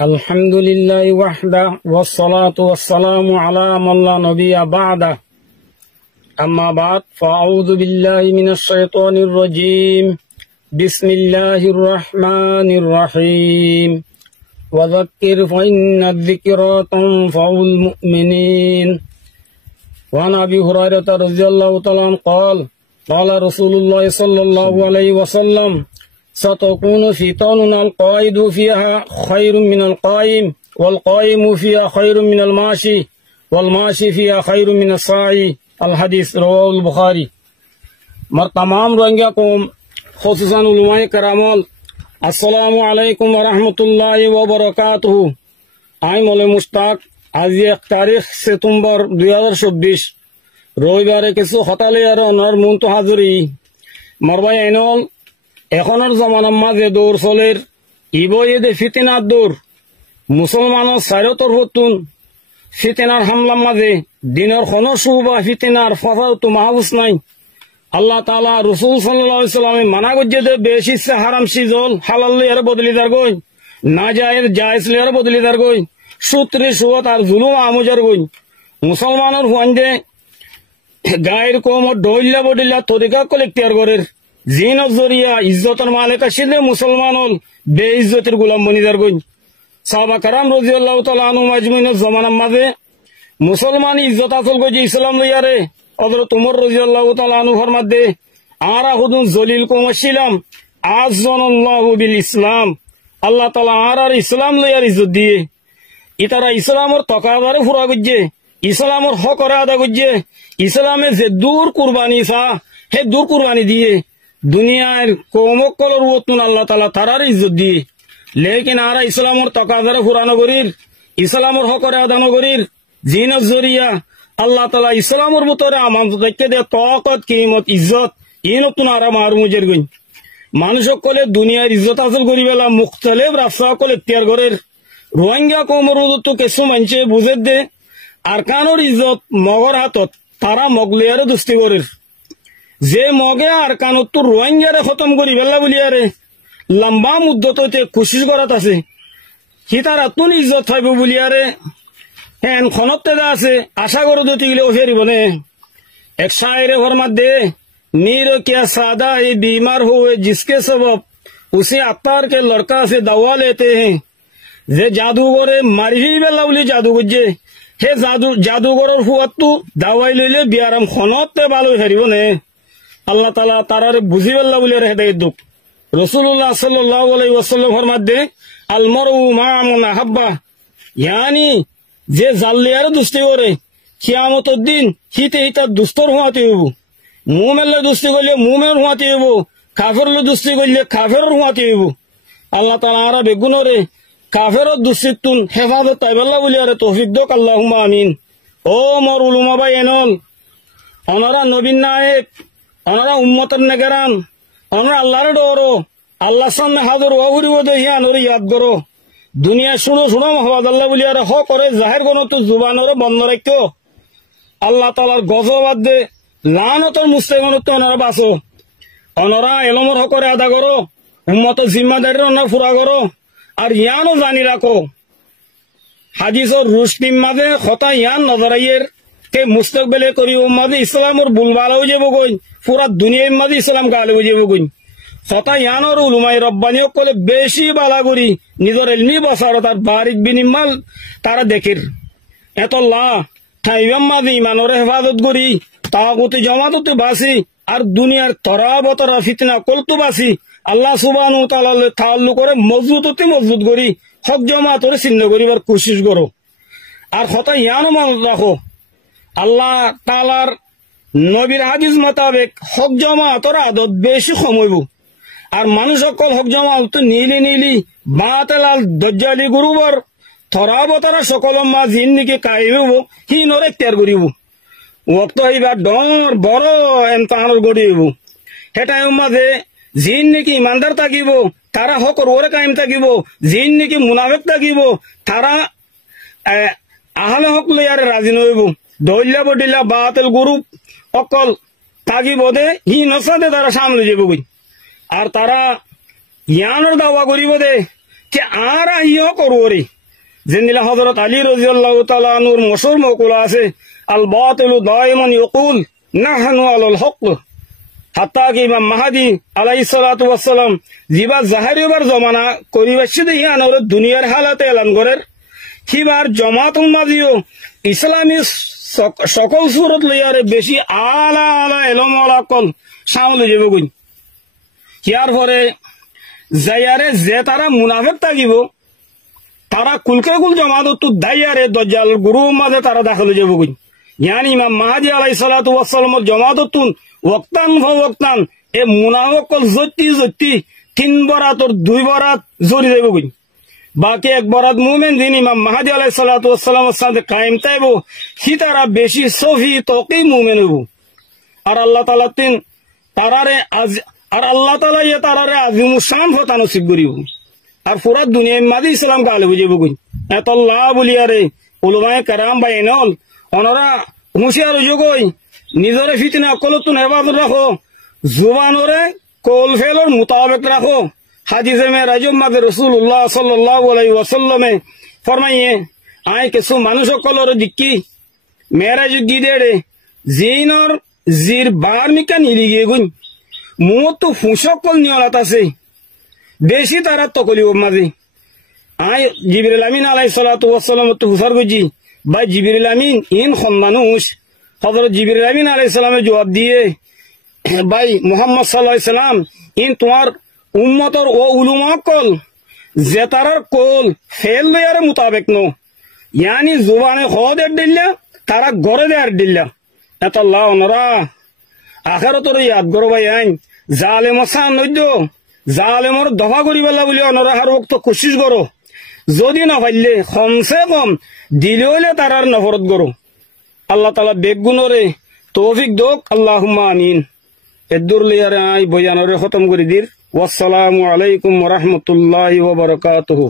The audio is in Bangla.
الحمد لله وحده والصلاة والسلام على من لا نبي بعده أما بعد فأعوذ بالله من الشيطان الرجيم بسم الله الرحمن الرحيم وذكر فإن الذكرى تنفع المؤمنين وعن أبي هريرة رضي الله تعالى عنه قال قال رسول الله صلى الله عليه وسلم ستكون فتن القائد فيها خير من القائم والقائم فيها خير من الماشي والماشي فيها خير من الساعي الحديث رواه البخاري مر तमाम रोहिंग्या कौम खुसूसन उलमाए करामल अस्सलामु अलैकुम व रहमतुल्लाहि व बरकातुहू। आई मौले मुश्ताक आज 1 तारीख सितंबर 2024 রবিবারে কিছু হতালে আর অনার মন তো হাজুরি মারবাই আইনল এখনের জমানার মাঝে দৌড় চলের ইবয়েদে ফিতনার দৌড় মুসলমানের সাইরতর হতুন ফিতনার হামলার মাঝে দিনের কোন সুবা ফিতনার ফসাদ তো মাহবুস নাই। আল্লাহ তাআলা রাসূল সাল্লাল্লাহু আলাইহি ওয়াসাল্লাম মানা করছে যে বেশি সে হারাম সিজল হালাল এর বদলি দার গই না জায়েজ জায়েজ এর বদলি দার গই সূত্রে সুয়াত আর জুলুম আমজার গই মুসলমানের হুয়ান্দে গায়ের কম ডইল্লা বডিল্লা তরিকা কলেক্টিয়ার করের জিনের জরিয়া ইজ্জতের মালিক আসলে মুসলমান হল বে ইজ্জতের গোলাম বনিদার গই সাহাবা কারাম রাদিয়াল্লাহু তাআলা আনহুম আজমাইনের জামানার মাঝে মুসলমান ইজ্জত আসল গই ইসলাম লইয়ারে হযরত ওমর রাদিয়াল্লাহু তাআলা আনহু ফরমাদে আরা হুদুন জলিল কম ছিলাম আযজানাল্লাহু বিল ইসলাম আল্লাহ তাআলা আর ইসলাম লইয়ার ইজ্জত দিয়ে ইতারা ইসলামের তকাদারে পুরা গজ্জে ইসলামের হক আদা গজ্জে ইসলামে যে দূর কুরবানি সা হে দূর কুরবানি দিয়ে দুনিয়ার কৌমকলর উত্তুন আল্লাহ তাআলা তারার ইজ্জত দিয়ে লেকিন আরা ইসলামের তকাদারে পুরানো করির ইসলামের হক আদা নগরির জিনের জরিয়া আল্লাহ তাআলা ইসলামের ভিতরে আমানত দেখে দে তাকত কিমত ইজ্জত ইনতুন আরা মার মুজের গই মানুষ সকলে দুনিয়ার ইজ্জত হাসিল করি বেলা মুখতালিফ রাস্তা সকলে ইখতিয়ার করের রোহিঙ্গা কৌমের তো কিছু মানুষে বুঝে দে আরকানোর ইজ্জত মগর হাতত তারা মগলিয়ারে দুস্তি করের যে মগে আরকানত তো রোহিঙ্গারে খতম করি বেলা বলিয়ারে লম্বা মুদ্দতে কোশিশ করাত আছে সি তার আতুন ইজ্জত থাকবে বলিয়ারে হ্যাঁ খনতে আছে আশা করে দিতে গেলে ফেরিব নে এক শায়রে ফরমাত দে नीरो क्या सादा ये बीमार हुए जिसके सबब उसे अत्तार के लड़का से दवा लेते हैं जे जादूगरे मारी बेला बली जादू गुजे हे जादूगरर हुआतु दावाई लइले बियाराम खनते भालो हेरिबो ने আল্লাহ তাআলা তারারে বুঝি বেলা বলি হেদায়েত দুক রাসূলুল্লাহ সাল্লাল্লাহু আলাইহি ওয়াসাল্লাম ফরমাত দে আল মারউ মা মান আহাব্বা यानी যে জাল্লিয়ারে দুস্তি করে কিয়ামতের দিন হিতে হিতা দুস্তর হওয়াতে হইব মুমেলে দুস্তি করলে মুমের হুয়াতে হইব কাফেরলে দুস্তি করলে কাফেরের হুয়াতে হইব আল্লাহ তাআলা আরা বেগুনরে কাফেরর দুস্তিতুন হেফাজত তাইবাল্লাহ বলি আরে তৌফিক দক আল্লাহুম্মা আমিন। ও মোর উলামা ভাই এনল ওনারা নবীর নায়েক ওনারা উম্মতের নেগরান ওনারা আল্লাহর ডরো আল্লাহর সামনে হাজির হওয়া করিব দেহিয়া নরে ইয়াদ করো দুনিয়া শুনো শুনো মোহাম্মদ আল্লাহ বলি আরে হ করে জাহির কোন তো জুবানরে বন্ধ রাখতো আল্লাহ তাআলার গজবাদ দে লানতর মুস্তাকিমত ওনারা বাঁচো ওনারা এলমর হকরে আদা করো উম্মতের জিম্মাদারি ওনারা পুরা করো আর ইয়ানও জানি রাখো হাদিসর রুশনির মাঝে কথা ইয়ান নজরাইয়ের কে মুস্তাকবেলে করি উম্মতে ইসলামর বুলবাল হয়ে যাব গই পুরা দুনিয়ার মাঝে ইসলাম গালে হয়ে যাব গই কথা ইয়ানর উলুমাই রব্বানিও কলে বেশি বালা করি নিজের এলমি বসারত আর বারিক বিনিমাল তারা দেখের এত লা ঠাইবাম মাঝে ইমানর হেফাজত করি তাগুতে জমাততে বাসি আর দুনিয়ার তরা বতরা ফিতনা কলতু বাসি আল্লাহ সুবহানাহু ওয়া তাআলা তাআল্লুক করে মজবুত করি হক জমাতরে চিহ্ন করিবার কোশিশ করো আর কথা ইয়ানো মনে রাখো আল্লাহ তাআলার নবীর হাদিস মোতাবেক হক জমাতর আদত বেশি কমাইব আর মানুষ সকল হক জমাত নীলি বাতেলাল দজ্জালি গুরুবর তরা বতরা সকল মা জিন্দিকে কাইব হি নরে ইখতিয়ার করিব ওক্ত হইবা ডর বড় এমতাহানোর গড়িব হেটাই মাঝে জিন নাকি ইমানদার থাকিব তারা হকর ওরে কায়েম থাকিব জিন নাকি মুনাফিক থাকিব তারা আহলে হক লইয়ারে রাজি নইব দইল্লা বডিল্লা বাতিল গ্রুপ অকল থাকিব দে হি নসাদে তারা সামনে যাব আর তারা ইয়ানোর দাওয়া করিব দে কে আর আহিও করুরি জিন্দিলা হযরত আলী রাদিয়াল্লাহু তাআলা আনহুর মশহুর মকউলা আছে আল বাতিলু দাইমান ইয়াকুল নাহনু আলাল হক হাত্তা কি ইমাম মাহদি আলাইহিস সালাতু ওয়াস সালাম জিবা জাহারিবার জমানা করিবাসি দেই আনর দুনিয়ার হালাতে এলান করের কিবার জামাত উম্মাদিও ইসলামী সকল সুরত লইয়ারে বেশি আলা আলা এলম আলা কল সামলে যাব গুণ ইয়ার পরে যায়ারে যে তারা মুনাফিক থাকিব তারা কুলকে কুল জামাত তো দাইয়ারে দজ্জাল গুরু মাঝে তারা দাখিল যাব গুণ ইয়ানি ইমাম মাহদি আলাইহিস সালাতু ওয়াস সালামের জামাততুন ওয়াক্তান ফাওয়াক্তান এ মুনাফিক কল জতি তিন বরাতর দুই বরাত জড়ি যাব গুণ বাকি এক বরাত মুমিন দিন ইমাম মাহদি আলাইহিস সালাতু ওয়াস সালামের সাথে কায়েম তাইব কি তারা বেশি সফি তকি মুমিন হইব আর আল্লাহ তাআলা তিন তারারে আর আল্লাহ তাআলা ইয়া তারারে আজিমুস শান ফতা নসিব করিব আর পুরা দুনিয়ার মাঝে ইসলাম গালে বুঝিব গুণ এত আল্লাহ বলিয়ারে উলামায়ে কেরাম বাইনল ওনারা হুঁশিয়ার হইগই নিজরে ফিতনা কলতুন হেফাজত রাখো জুবানরে কল ফেলর মুতাবিক রাখো হাদিসে মে রাজুম মাদে রাসূলুল্লাহ সাল্লাল্লাহু আলাইহি ওয়াসাল্লামে ফরমাইয়ে আই কিছু মানুষ কলর দিক্কি মেরাজ গিদেড়ে জিনর জির বার্মিকা নিলিগে গুণ মুতো ফুসকল নিয়লাত আছে বেশি তারা তকলিব মাঝে আই জিবরিল আমিন আলাইহিস সালাতু ওয়াস সালাম তো হুসার গজি বা জিবরিল আমিন ইন খন মানুষ হযরত জিবরিল আমিন আলাইহিস সালামে জবাব দিয়ে ভাই মুহাম্মদ সাল্লাল্লাহু আলাইহি সাল্লাম ইন তোমার উম্মতর ও উলুমা কল যে তারার কল ফেল দেয়ার মুতাবিক নো ইয়ানি জুবানে খোদের দিল্লা তারা গরে দেয়ার দিল্লা এত আল্লাহ ওনরা আখিরাতর ইয়াদ গরো ভাই আইন জালেম সান নইদ জালেমর দফা করিবেলা বলি ওনরা হার ওক্ত কোশিশ করো যদি না পাইলে কমসে কম দিলে হইলে তারার নফরত করো আল্লাহ তাআলা বেগুনরে তৌফিক দোক আল্লাহুম্মা আমিন এদুর লিয়ারে আই বয়ানরে খতম করে দির ওয়াসসালামু আলাইকুম ওয়া রাহমাতুল্লাহি ওয়া বারাকাতুহু।